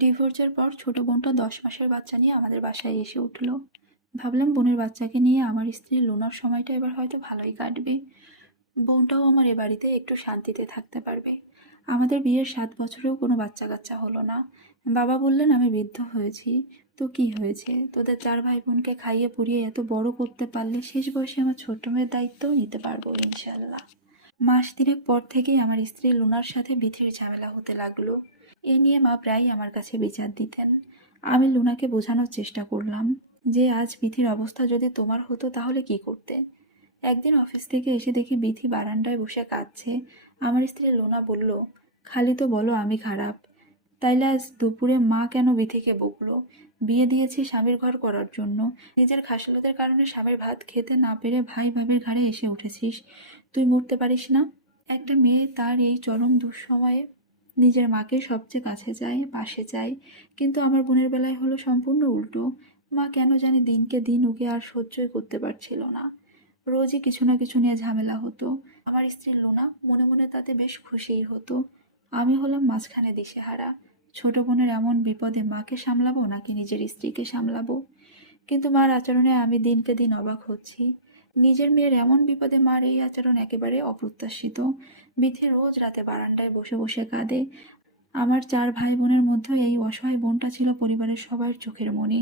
ডিভোর্সের পর ছোট বোনটা দশ মাসের বাচ্চা নিয়ে আমাদের বাসায় এসে উঠল। ভাবলাম বোনের বাচ্চাকে নিয়ে আমার স্ত্রী লুনার সময়টা এবার হয়তো ভালোই কাটবে। বোনটাও আমার এ বাড়িতে একটু শান্তিতে থাকতে পারবে। আমাদের বিয়ের সাত বছরেও কোনো বাচ্চা কাচ্চা হলো না। বাবা বললেন, আমি বৃদ্ধ হয়েছি, তো কি হয়েছে? তোদের চার ভাই বোনকে খাইয়ে পুড়িয়ে এত বড় করতে পারলে শেষ বয়সে আমার ছোট্ট মেয়ের দায়িত্বও নিতে পারব ইনশাল্লাহ। মাস দিনের পর থেকেই আমার স্ত্রী লুনার সাথে বিথির ঝামেলা হতে লাগল। এ নিয়ে মা প্রায়ই আমার কাছে বিচার দিতেন। আমি লুনাকে বোঝানোর চেষ্টা করলাম যে আজ বিথির অবস্থা যদি তোমার হতো তাহলে কি করতে? একদিন অফিস থেকে এসে দেখি বিথি বারান্দায় বসে কাঁদছে। আমার স্ত্রী লোনা বলল, খালি তো বলো আমি খারাপ। তাইলে আজ দুপুরে মা কেন বিথিকে বকলো? বিয়ে দিয়েছি স্বামীর ঘর করার জন্য। নিজের খাসলতের কারণে স্বামীর ভাত খেতে না পেরে ভাই ভাবির ঘাড়ে এসে উঠেছিস। তুই মরতে পারিস না? একটা মেয়ে তার এই চরম দুঃসময়ে নিজের মাকে সবচেয়ে কাছে চায় পাশে চায় কিন্তু আমার বোনের বেলায় হলো সম্পূর্ণ উল্টো। মা কেন জানি দিনকে দিন ওকে আর সহ্যই করতে পারছিল না। রোজই কিছু না কিছু নিয়ে ঝামেলা হতো। আমার স্ত্রী লুনা মনে মনে তাতে বেশ খুশিই হতো। আমি হলাম মাঝখানে দিশেহারা। ছোট বোনের এমন বিপদে মাকে সামলাবো নাকি নিজের স্ত্রীকে সামলাবো? কিন্তু মার আচরণে আমি দিনকে দিন অবাক হচ্ছি। নিজের মেয়ের এমন বিপদে মার এই আচরণ একেবারে অপ্রত্যাশিত। বিথি রোজ রাতে বারান্দায় বসে বসে কাঁদে। আমার চার ভাই বোনের মধ্যে এই অসহায় বোনটা ছিল পরিবারের সবার চোখের মণি।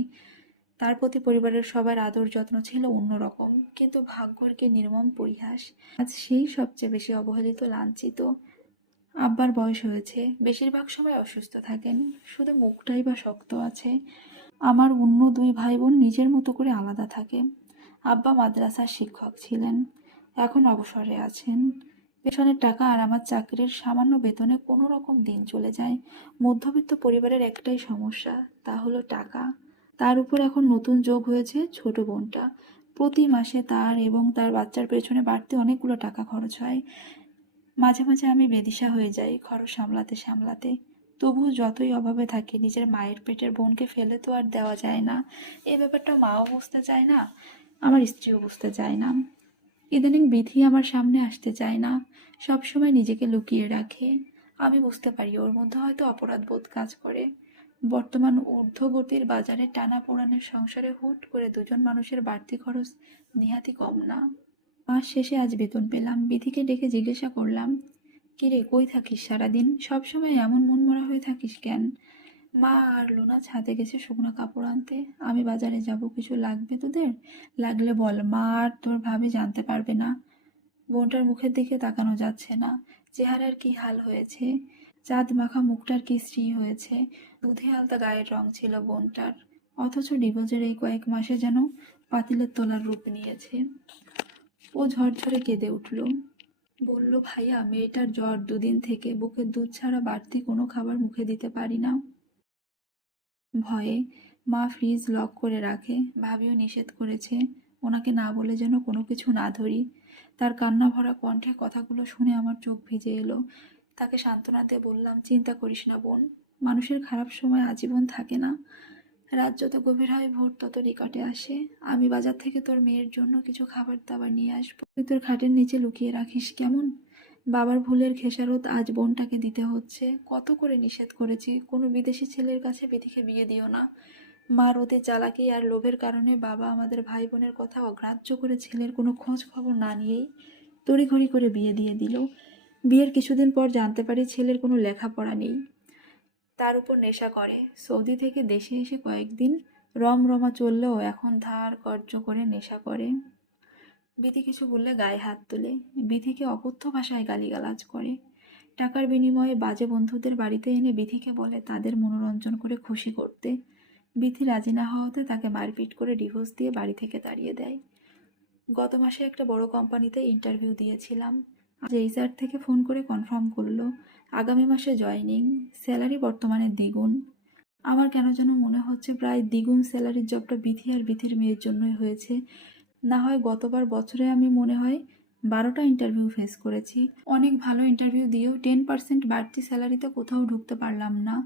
তার প্রতি পরিবারের সবার আদর যত্ন ছিল অন্যরকম, কিন্তু ভাগ্যর কি নির্মম পরিহাস? আজ সেই সবচেয়ে বেশি অবহেলিত, লাঞ্ছিত। আব্বার বয়স হয়েছে, বেশিরভাগ সময় অসুস্থ থাকেন, শুধু মুখটাই বা শক্ত আছে। আমার অন্য দুই ভাই বোন নিজের মতো করে আলাদা থাকে। আব্বা মাদ্রাসার শিক্ষক ছিলেন। এখন অবসরে আছেন। পেছনের টাকা আর আমার চাকরির সামান্য বেতনে কোনো রকম দিন চলে যায়। মধ্যবিত্ত পরিবারের একটাই সমস্যা, তা হলো টাকা। তার উপর এখন নতুন যোগ হয়েছে ছোট বোনটা। প্রতি মাসে তার এবং তার বাচ্চার পেছনে বাড়তে অনেকগুলো টাকা খরচ হয়। মাঝে মাঝে আমি বেদিশা হয়ে যাই খরচ সামলাতে সামলাতে। তবু যতই অভাবে থাকি, নিজের মায়ের পেটের বোনকে ফেলে তো আর দেওয়া যায় না। এ ব্যাপারটা মাও বুঝতে চায় না। আমার স্ত্রীও বুঝতে চায় না। ইদানিং বিধি আমার সামনে আসতে চায় না। সবসময় নিজেকে লুকিয়ে রাখে। আমি বুঝতে পারি ওর মধ্যে হয়তো অপরাধ বোধ কাজ করে। বর্তমান ঊর্ধ্বগতির বাজারে টানা পোড়ানের সংসারে হুট করে দুজন মানুষের বাড়তি খরচ নিহাতি কম না। মাস শেষে আজ বেতন পেলাম। বিধিকে ডেকে জিজ্ঞাসা করলাম, কিরে, কই থাকিস সারাদিন? সবসময় এমন মনমরা হয়ে থাকিস কেন? মা আর লোনা ছাদে গেছে শুকনো কাপড় আনতে। আমি বাজারে যাব, কিছু লাগবে তোদের? লাগলে বল, মা আর তোর ভাবে জানতে পারবে না। বোনটার মুখের দিকে তাকানো যাচ্ছে না। চেহারার কি হাল হয়েছে? চাঁদ মাখা মুখটার কি শ্রী হয়েছে? দুধে আলতা গায়ের রং ছিল বোনটার। অথচ ডিভোর্সের এই কয়েক মাসে যেন পাতিলের তোলার রূপ নিয়েছে। ও ঝরঝরে কেঁদে উঠল। বলল, ভাইয়া, মেয়েটার জ্বর দুদিন থেকে। বুকের দুধ ছাড়া বাড়তি কোনো খাবার মুখে দিতে পারি না। ভয়ে মা ফ্রিজ লক করে রাখে। ভাবিও নিষেধ করেছে, ওনাকে না বলে যেন কোনো কিছু না ধরি। তার কান্না ভরা কণ্ঠে কথাগুলো শুনে আমার চোখ ভিজে এলো। তাকে সান্ত্বনা দিয়ে বললাম, চিন্তা করিস না বোন, মানুষের খারাপ সময় আজীবন থাকে না। রাত যত গভীর হয়, ভোর তত নিকটে আসে। আমি বাজার থেকে তোর মেয়ের জন্য কিছু খাবার দাবার নিয়ে আসব। তুই তোর খাটের নিচে লুকিয়ে রাখিস, কেমন? বাবার ভুলের খেসারত আজ বোনটাকে দিতে হচ্ছে। কত করে নিষেধ করেছি? কোনো বিদেশি ছেলের কাছে বিধিকে বিয়ে দিও না। মার ওতে চালাকি আর লোভের কারণে বাবা আমাদের ভাই বোনের কথা অগ্রাহ্য করে ছেলের কোনো খোঁজ খবর না নিয়েই তড়িঘড়ি করে বিয়ে দিয়ে দিল। বিয়ের কিছুদিন পর জানতে পারি ছেলের কোনো লেখাপড়া নেই। তার উপর নেশা করে। সৌদি থেকে দেশে এসে কয়েকদিন রমরমা চললেও এখন ধার কর্য করে নেশা করে। বিধি কিছু বললে গায়ে হাত তোলে। বিধিকে অকথ্য ভাষায় গালিগালাজ করে। টাকার বিনিময়ে বাজে বন্ধুদের বাড়িতে এনে বিধিকে বলে তাদের মনোরঞ্জন করে খুশি করতে। বিধি রাজি না হওয়াতে তাকে মারপিট করে ডিভোর্স দিয়ে বাড়ি থেকে তাড়িয়ে দেয়। গত মাসে একটা বড় কোম্পানিতে ইন্টারভিউ দিয়েছিলাম। আজ এইচআর থেকে ফোন করে কনফার্ম করল, আগামী মাসে জয়নিং, স্যালারি বর্তমানে দ্বিগুণ। আমার কেন যেন মনে হচ্ছে প্রায় দ্বিগুণ স্যালারির জবটা বিধি আর বিধির মেয়ের জন্যই হয়েছে। না হয় গতবার বছরে আমি মনে হয় বারোটা ইন্টারভিউ ফেস করেছি। অনেক ভালো ইন্টারভিউ দিয়েও টেন পার্সেন্ট বাড়তি স্যালারিতে কোথাও ঢুকতে পারলাম না।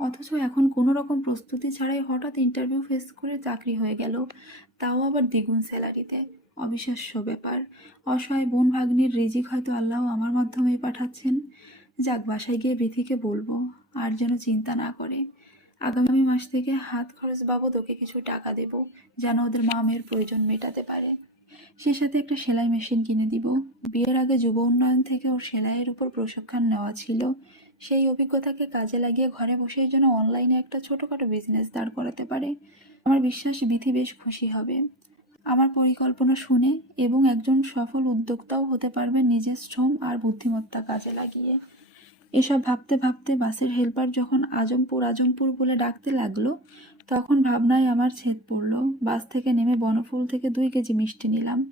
অথচ এখন কোনো রকম প্রস্তুতি ছাড়াই হঠাৎ ইন্টারভিউ ফেস করে চাকরি হয়ে গেল। তাও আবার দ্বিগুণ স্যালারিতে অবিশ্বাস্য ব্যাপার। অসহায় বোন ভাগ্নির রিজিক হয়তো আল্লাহ আমার মাধ্যমেই পাঠাচ্ছেন। যাক, বাসায় গিয়ে বিধিকে বলব, আর যেন চিন্তা না করে। আগামী মাস থেকে হাত খরচ বাবদ ওকে কিছু টাকা দেব, যেন ওদের মা মেয়ের প্রয়োজন মেটাতে পারে। সে সাথে একটা সেলাই মেশিন কিনে দিব। বিয়ের আগে যুব উন্নয়ন থেকে ওর সেলাইয়ের উপর প্রশিক্ষণ নেওয়া ছিল। সেই অভিজ্ঞতাকে কাজে লাগিয়ে ঘরে বসেই যেন অনলাইনে একটা ছোটোখাটো বিজনেস দাঁড় করাতে পারে। আমার বিশ্বাস বিধি বেশ খুশি হবে। আমার পরিকল্পনা শুনে এবং একজন সফল উদ্যোক্তাও হতে পারবে নিজের শ্রম আর বুদ্ধিমত্তা কাজে লাগিয়ে। এসব ভাবতে ভাবতে বাসের হেল্পার যখন আজমপুর আজমপুর বলে ডাকতে লাগল, তখন ভাবনায় আমার ছেদ পড়ল। বাস থেকে নেমে বনফুল থেকে দুই কেজি মিষ্টি নিলাম।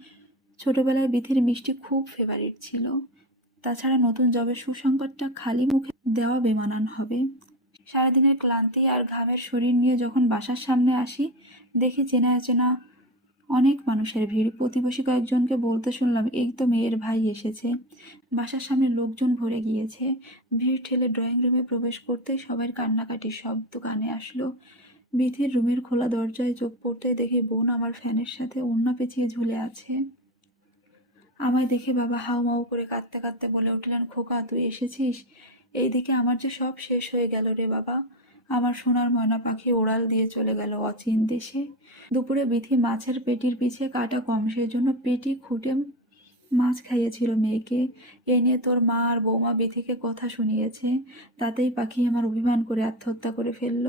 ছোটবেলায় বিথির মিষ্টি খুব ফেভারিট ছিল। তাছাড়া নতুন জবের সুসংবাদটা খালি মুখে দেওয়া বেমানান হবে। সারাদিনের ক্লান্তি আর ঘামের শরীর নিয়ে যখন বাসার সামনে আসি, দেখি চেনা চেনা অনেক মানুষের ভিড়। প্রতিবেশী কয়েকজনকে বলতে শুনলাম, এই তো মেয়ের ভাই এসেছে। বাসার সামনে লোকজন ভরে গিয়েছে। ভিড় ঠেলে ড্রয়িং রুমে প্রবেশ করতেই সবার কান্নাকাটির শব্দ কানে আসলো। বিধির রুমের খোলা দরজায় চোখ পড়তে দেখি বোন আমার ফ্যানের সাথে ওড়না পেঁচিয়ে ঝুলে আছে। আমায় দেখে বাবা হাউ মাউ করে কাঁদতে কাঁদতে বলে উঠলেন, খোকা, তুই এসেছিস? এইদিকে আমার যে সব শেষ হয়ে গেল রে বাবা। আমার সোনার ময়না পাখি ওড়াল দিয়ে চলে গেল অচিন দেশে। দুপুরে বিথি মাছের পেটির পিছে কাটা কম সেই জন্য পেটি খুঁটে মাছ খাইয়েছিল মেয়েকে। এ নিয়ে তোর মা আর বৌমা বিথিকে কথা শুনিয়েছে। তাতেই পাখি আমার অভিমান করে আত্মহত্যা করে ফেলল।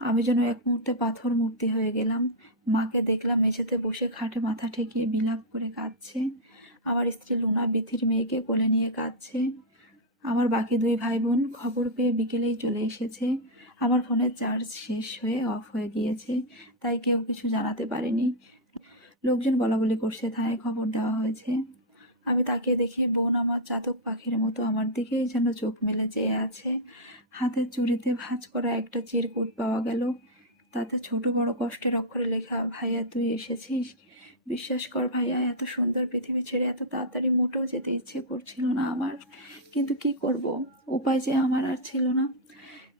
আমি যেন এক মুহূর্তে পাথর মূর্তি হয়ে গেলাম। মাকে দেখলাম মেঝেতে বসে খাটে মাথা ঠেকিয়ে বিলাপ করে কাঁদছে। আমার স্ত্রী লুনা বিথির মেয়েকে কোলে নিয়ে কাঁদছে। আমার বাকি দুই ভাই বোন খবর পেয়ে বিকেলেই চলে এসেছে। আমার ফোনের চার্জ শেষ হয়ে অফ হয়ে গিয়েছে, তাই কেউ কিছু জানাতে পারেনি। লোকজন বলা বলি করছে, থানায় খবর দেওয়া হয়েছে। আমি তাকে দেখি বোন আমার চাতক পাখির মতো আমার দিকেই যেন চোখ মেলে চেয়ে আছে। হাতের চুড়িতে ভাঁজ করা একটা চিরকুট পাওয়া গেল। তাতে ছোট বড় কষ্টের অক্ষরে লেখা, ভাইয়া, তুই এসেছিস? বিশ্বাস কর ভাইয়া, এত সুন্দর পৃথিবী ছেড়ে এত তাড়াতাড়ি মোটেও যেতে ইচ্ছে করছিল না আমার। কিন্তু কি করব? উপায় যে আমার আর ছিল না।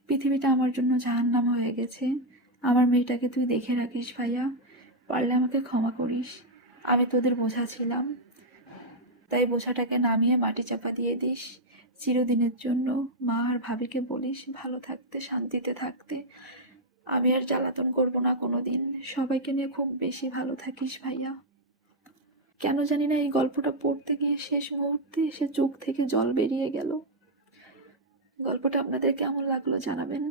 পৃথিবীটা আমার জন্য জাহান্নাম হয়ে গেছে। আমার মেয়েটাকে তুই দেখে রাখিস ভাইয়া। পারলে আমাকে ক্ষমা করিস। আমি তোদের বোঝা ছিলাম। তাই বোঝাটাকে নামিয়ে মাটি চাপা দিয়ে দিস। চিরদিনের জন্য মা আর ভাবিকে বলিস ভালো থাকতে, শান্তিতে থাকতে। আমি আর জ্বালাতন করব না কোনো দিন সবাইকে নিয়ে খুব বেশি ভালো থাকিস ভাইয়া। কেন জানি না এই গল্পটা পড়তে গিয়ে শেষ মুহূর্তে এসে চোখ থেকে জল বেরিয়ে গেল। গল্পটা আপনাদের কেমন লাগল জানাবেন?